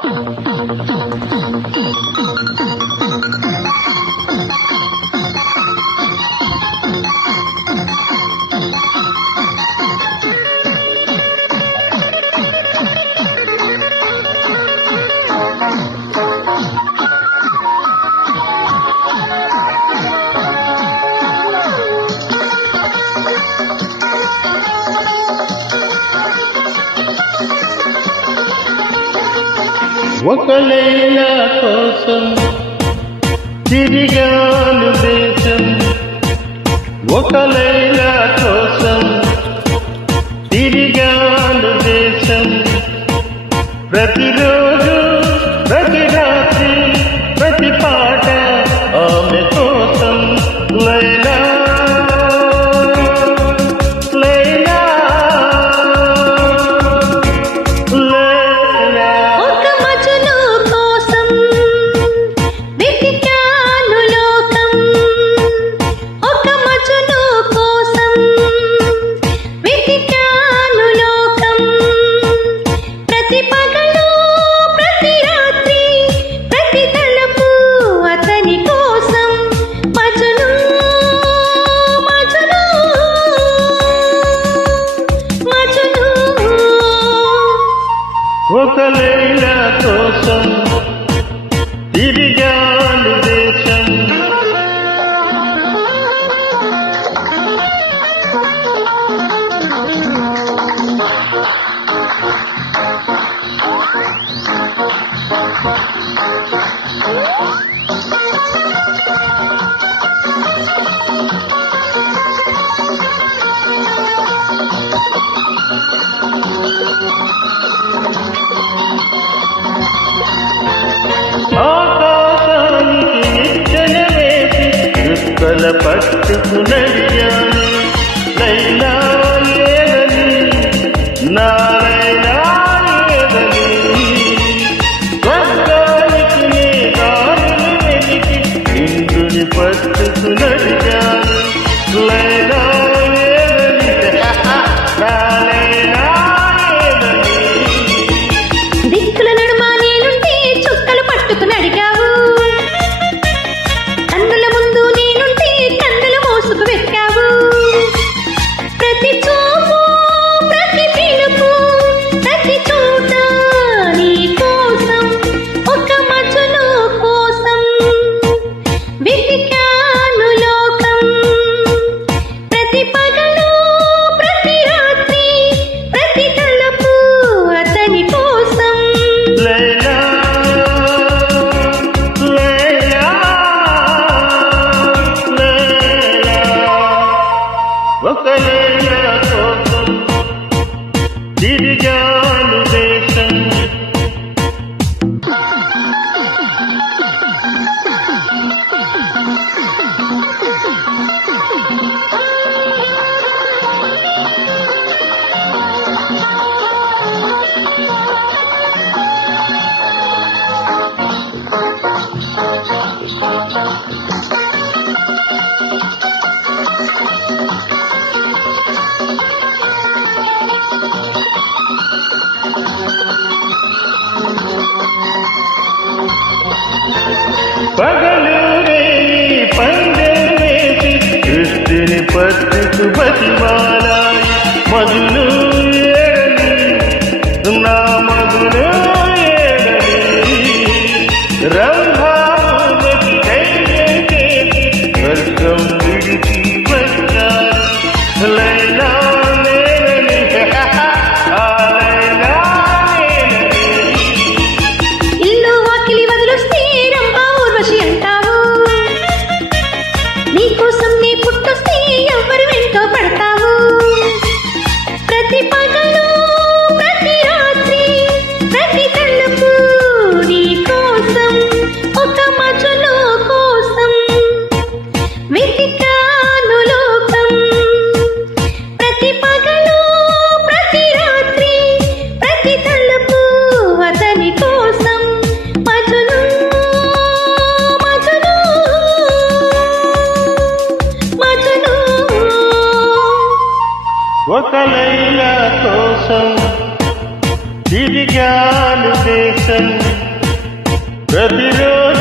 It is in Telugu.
Oh, oh, oh, oh, oh. ఒకలైన కోసం తిరిగాను దేశం. ఒకలైన కోసం తిరిగాను దేశం. ప్రతిరోజు వల పట్టుకు నడియాలి లైలా Welcome. పగలు పందె కృష్ణుని పత్రికు బతిమాలాయి మధులు కలైల కోసం తిరిగాను దేశం ప్రతిరోజు